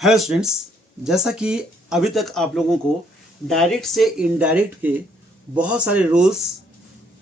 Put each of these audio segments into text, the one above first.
Hello students, जैसा कि अभी तक आप लोगों को डायरेक्ट से इनडायरेक्ट के बहुत सारे रूल्स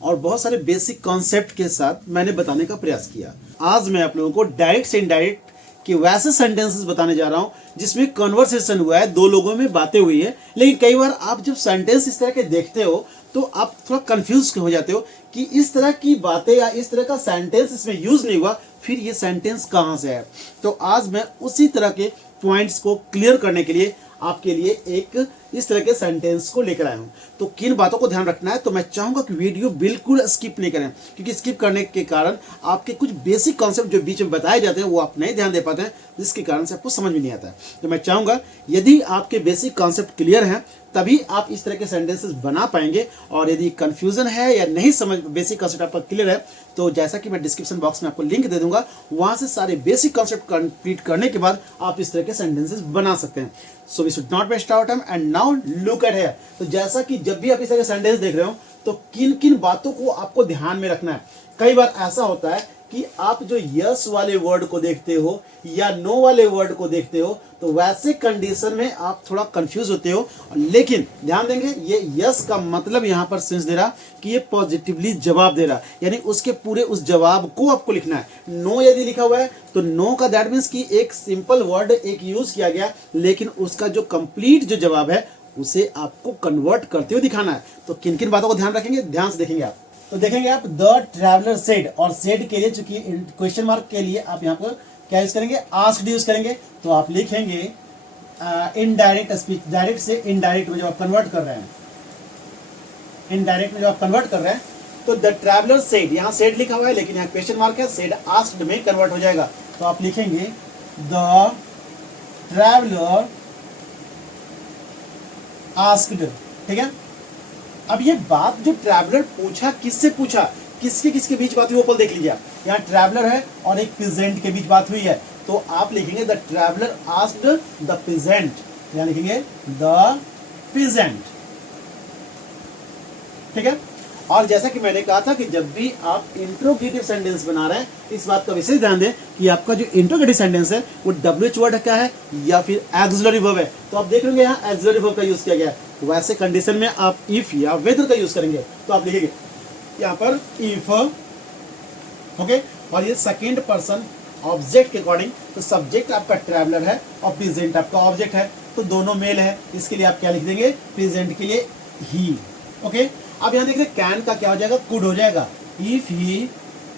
और बहुत सारे बेसिक कॉन्सेप्ट के साथ मैंने बताने का प्रयास किया। आज मैं आप लोगों को डायरेक्ट से इनडायरेक्ट के वैसे सेंटेंसेस बताने जा रहा हूं जिसमें कन्वर्सेशन हुआ है, दो लोगों में बातें हुई है। लेकिन कई बार आप जब सेंटेंस इस तरह के देखते हो तो आप थोड़ा कंफ्यूज हो जाते हो कि इस तरह की बातें या इस तरह का सेंटेंस इसमें यूज नहीं हुआ, फिर ये सेंटेंस कहां से है। तो आज मैं उसी तरह के पॉइंट्स को क्लियर करने के लिए आपके लिए एक इस तरह के सेंटेंस को लेकर आया हूं। तो किन बातों को ध्यान रखना है, तो मैं चाहूंगा कि वीडियो बिल्कुल स्किप नहीं करें, क्योंकि स्किप करने के कारण आपके कुछ बेसिक कॉन्सेप्ट जो बीच में बताए जाते हैं वो आप नहीं ध्यान दे पाते हैं, जिसके कारण से आपको समझ में नहीं आता है। तो मैं चाहूंगा यदि आपके बेसिक कॉन्सेप्ट क्लियर हैं तभी आप इस तरह के सेंटेंसेस बना पाएंगे। और यदि कंफ्यूजन है या नहीं समझ, बेसिक कॉन्सेप्ट आपका क्लियर है, तो जैसा कि मैं डिस्क्रिप्शन बॉक्स में आपको लिंक दे दूंगा, वहां से सारे बेसिक कॉन्सेप्ट कंप्लीट करने के बाद आप इस तरह के सेंटेंसेस बना सकते हैं। So we should not waste our time and now look at here. तो जैसा कि जब भी आप इस तरह के सेंटेंस देख रहे हो तो किन किन बातों को आपको ध्यान में रखना है। कई बार ऐसा होता है कि आप जो यस वाले वर्ड को देखते हो या नो वाले वर्ड को देखते हो तो वैसे कंडीशन में आप थोड़ा कंफ्यूज होते हो। लेकिन ध्यान देंगे, ये यस का मतलब यहां पर सेंस दे रहा कि ये पॉजिटिवली जवाब दे रहा, यानी उसके पूरे उस जवाब को आपको लिखना है। नो यदि लिखा हुआ है तो नो का दैट मीन्स कि एक सिंपल वर्ड एक यूज किया गया, लेकिन उसका जो कंप्लीट जो जवाब है उसे आपको कन्वर्ट करते हुए दिखाना है। तो किन किन बातों को ध्यान रखेंगे, ध्यान से देखेंगे आप। तो देखेंगे आप द ट्रैवलर सेड, और सेड के लिए चूंकि क्वेश्चन मार्क के लिए आप यहाँ पर क्या यूज करेंगे, आस्क्ड यूज करेंगे। तो आप लिखेंगे इनडायरेक्ट स्पीच, डायरेक्ट से इनडायरेक्ट में जब आप कन्वर्ट कर रहे हैं, इनडायरेक्ट में जब आप कन्वर्ट कर रहे हैं तो द ट्रैवलर सेड, यहाँ सेड लिखा हुआ है लेकिन यहाँ क्वेश्चन मार्क है, सेड आस्क्ड में कन्वर्ट हो जाएगा। तो आप लिखेंगे द ट्रैवलर आस्क्ड। ठीक है, अब ये बात जो ट्रैवलर पूछा, किससे पूछा, किसके किसके बीच बात हुई वो पल देख लीजिए। यहाँ ट्रैवलर है और एक पीजेंट के बीच बात हुई है, तो आप लिखेंगे the traveller asked the peasant, यहाँ लिखेंगे द पीजेंट। ठीक है, और जैसा कि मैंने कहा था कि जब भी आप इंट्रोगेटिव सेंटेंस बना रहे हैं इस बात का विशेष ध्यान दें कि आपका जो इंट्रोगेटिव सेंटेंस है वो WH वर्ड क्या है या फिर एक्सिलरी वर्ब है। तो आप देख लेंगे यहाँ एक्सिलरी वर्ब का यूज किया गया है। वैसे कंडीशन में आप इफ या वेदर का यूज करेंगे, तो आप लिखेंगे यहाँ पर इफ। ओके, और ये सेकेंड पर्सन ऑब्जेक्ट के अकॉर्डिंग, तो सब्जेक्ट आपका ट्रैवलर है और प्रेजेंट आपका ऑब्जेक्ट है, तो दोनों मेल है, इसके लिए आप क्या लिख देंगे, प्रेजेंट के लिए ही। ओके, अब यहाँ देख रहे कैन का क्या हो जाएगा, कुड हो जाएगा, इफ ही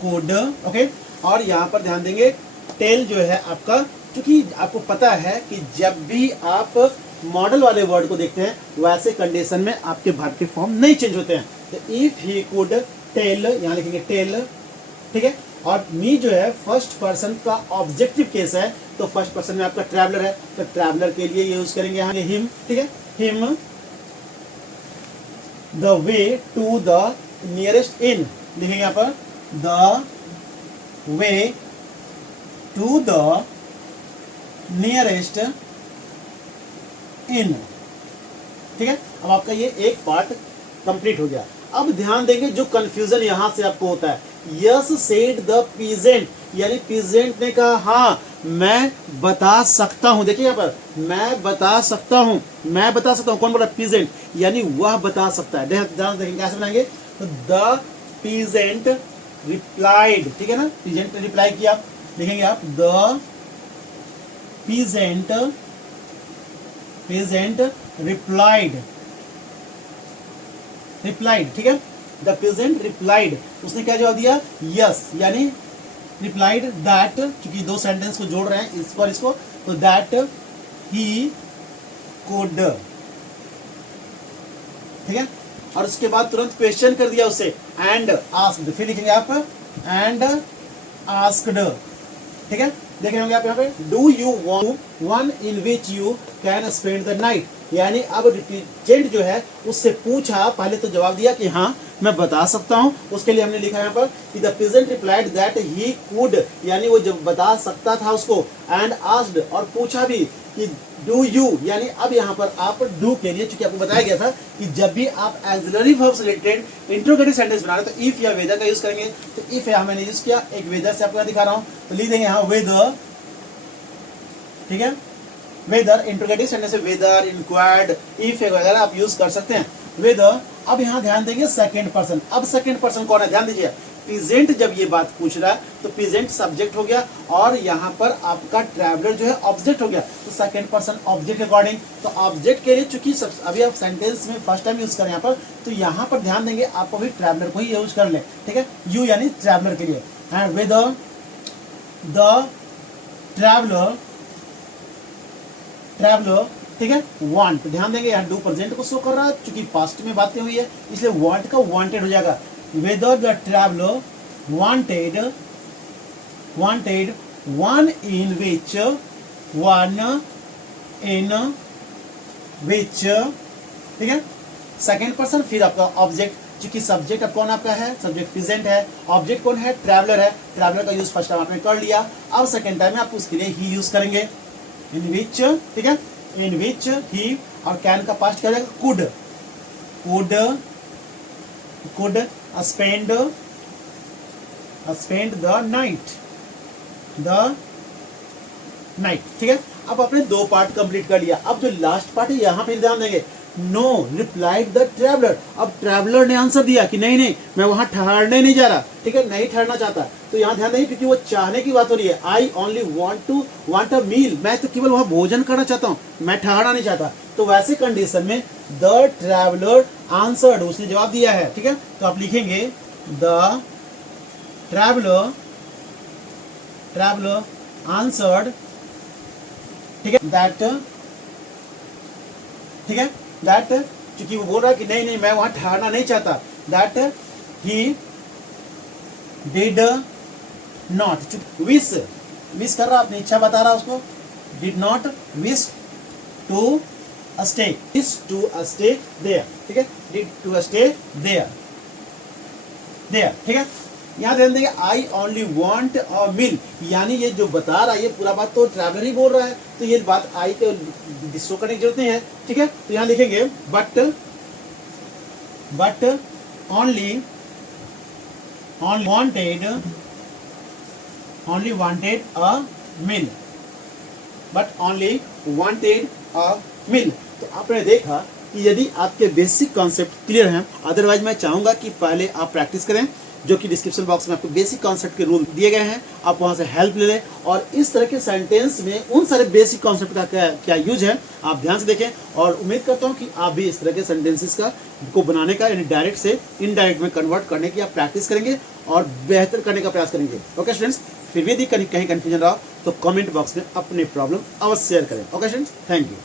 कुड। ओके, और यहाँ पर ध्यान देंगे टेल जो है आपका, क्योंकि आपको पता है कि जब भी आप मॉडल वाले वर्ड को देखते हैं वैसे कंडीशन में आपके वर्ब के फॉर्म नहीं चेंज होते हैं। तो इफ ही कुड टेल, यहाँ लिखेंगे टेल। ठीक है, और मी जो है फर्स्ट पर्सन का ऑब्जेक्टिव केस है, तो फर्स्ट पर्सन में आपका ट्रैवलर है, तो ट्रैवलर के लिए यूज करेंगे यहाँ हिम। ठीक है, him the way to the nearest inn, लिखेंगे यहाँ पर the way to the nearest inn. ठीक है, अब आपका ये एक पार्ट कंप्लीट हो गया। अब ध्यान देंगे जो कंफ्यूजन यहां से आपको होता है, यस सेड द पीजेंट, यानी पीजेंट ने कहा हाँ मैं बता सकता हूं। देखिए यहाँ पर मैं बता सकता हूं, मैं बता सकता हूं, कौन बोला, पीजेंट, यानी वह बता सकता है। ध्यान देखेंगे कैसे बनाएंगे, तो द पीजेंट रिप्लाइड। ठीक है ना, पीजेंट ने रिप्लाई किया, लिखेंगे आप द पीजेंट रिप्लाइड, रिप्लाइड। ठीक है, द पीजेंट रिप्लाइड, उसने क्या जवाब दिया, यस, यानी रिप्लाइड दैट, क्योंकि दो सेंटेंस को जोड़ रहे हैं इसको और इसको, तो दैट ही कुड। ठीक है, और उसके बाद तुरंत क्वेश्चन कर दिया उसे, एंड आस्क्ड, फिर लिखेंगे आप एंड आस्क्ड। ठीक है, देख रहे होंगे आप यहाँ पे, do you want one in which you can spend the night, यानी अब रिप्रेजेंट जो है उससे पूछा, पहले तो जवाब दिया कि हाँ मैं बता सकता हूं, उसके लिए हमने लिखा यहाँ पर कि the present replied that he could, यानी वो जब बता सकता था उसको, एंड आस्क्ड, और पूछा भी कि डू यू, यानी अब यहाँ पर आप डू के लिए, चूंकि आपको बताया गया था कि जब भी आप एक्सिलरी वर्ब से रिलेटेड इंट्रोगेटिव सेंटेंस बना रहे तो इफ या वेदर का यूज करेंगे। तो इफ यहाँ मैंने यूज किया, एक वेदर से आपको दिखा रहा हूं, तो लिख देंगे यहाँ वेदर। ठीक है, वेदर इंट्रोगेटिव सेंटेंस में वेदर, इंक्वायर्ड, इफ वगैरह आप यूज कर सकते हैं। वेदर, अब यहाँ ध्यान देंगे सेकंड पर्सन। अब सेकंड पर्सन कौन है, ध्यान दीजिए। प्रेजेंट जब ये बात पूछ रहा है तो प्रेजेंट सब्जेक्ट हो गया और यहाँ पर आपका ट्रैवलर जो है ऑब्जेक्ट हो गया। तो सेकंड पर्सन ऑब्जेक्ट अकॉर्डिंग, तो ऑब्जेक्ट के लिए चूंकि अभी आप सेंटेंस में फर्स्ट टाइम यूज करें यहाँ पर, तो यहाँ पर ध्यान देंगे आपको भी ट्रैवलर को ही यूज कर ले, ठीक है। यू यानी ट्रैवलर के लिए, एंड वेदर द ट्रैवलर, ठीक है, वांट, ध्यान देंगे यहाँ डू प्रेजेंट को शो कर रहा है, चूंकि पास्ट में बातें हुई है इसलिए वांट का वांटेड हो जाएगा। Whether the traveller wanted one in which, ठीक है। सेकेंड पर्सन, फिर आपका ऑब्जेक्ट, चूंकि सब्जेक्ट अब कौन आपका है, सब्जेक्ट प्रेजेंट है, ऑब्जेक्ट कौन है, ट्रैवलर है। ट्रैवलर का यूज फर्स्ट टाइम आपने कर लिया, अब सेकेंड टाइम में आप उसके लिए ही यूज करेंगे, इन विच, ठीक है, इन विच ही, और कैन का पास्ट क्या जाएगा, कुड स्पेंड द नाइट, ठीक है। अब आपने दो पार्ट कंप्लीट कर लिया। अब जो लास्ट पार्ट है यहाँ पे ध्यान देंगे, नो रिप्लाइड द ट्रैवलर। अब ट्रैवलर ने आंसर दिया कि नहीं नहीं मैं वहां ठहरने नहीं जा रहा, ठीक है, नहीं ठहरना चाहता। तो यहाँ ध्यान देंगे क्योंकि वो चाहने की बात हो रही है, आई ओनली वांट अ मील, मैं तो केवल वहां भोजन करना चाहता हूँ, मैं ठहरना नहीं चाहता। तो वैसे कंडीशन में द ट्रैवलर आंसर्ड, उसने जवाब दिया है, ठीक है। तो आप लिखेंगे द ट्रैवलर आंसर्ड, ठीक है, दैट, ठीक है, दैट, क्योंकि वो बोल रहा है कि नहीं नहीं मैं वहां ठहरना नहीं चाहता, that he did not wish कर रहा, अपनी इच्छा बता रहा उसको, did not wish to stay there, ठीक है, डिड टू स्टे देयर, ठीक है। यहाँ ध्यान देंगे आई ओनली वांट अ मील, यानी ये जो बता रहा है ये पूरा बात तो ट्रैवलर ही बोल रहा है, तो ये बात आई के शो करने की जरूरत नहीं है, ठीक है। तो यहाँ लिखेंगे but only wanted a meal, but only wanted a meal. तो आपने देखा कि यदि आपके बेसिक कॉन्सेप्ट क्लियर हैं, अदरवाइज मैं चाहूंगा कि पहले आप प्रैक्टिस करें, जो कि डिस्क्रिप्शन बॉक्स में आपको बेसिक कॉन्सेप्ट के रूल दिए गए हैं, आप वहां से हेल्प ले लें और इस तरह के सेंटेंस में उन सारे बेसिक कॉन्सेप्ट का क्या यूज है आप ध्यान से देखें। और उम्मीद करता हूं कि आप भी इस तरह के सेंटेंसेस को बनाने का, यानी डायरेक्ट से इनडायरेक्ट में कन्वर्ट करने की आप प्रैक्टिस करेंगे और बेहतर करने का प्रयास करेंगे। ओके स्टूडेंट्स, फिर भी यदि कहीं कंफ्यूजन रहा तो कमेंट बॉक्स में अपने प्रॉब्लम अवश्य शेयर करें। Okay students, thank you.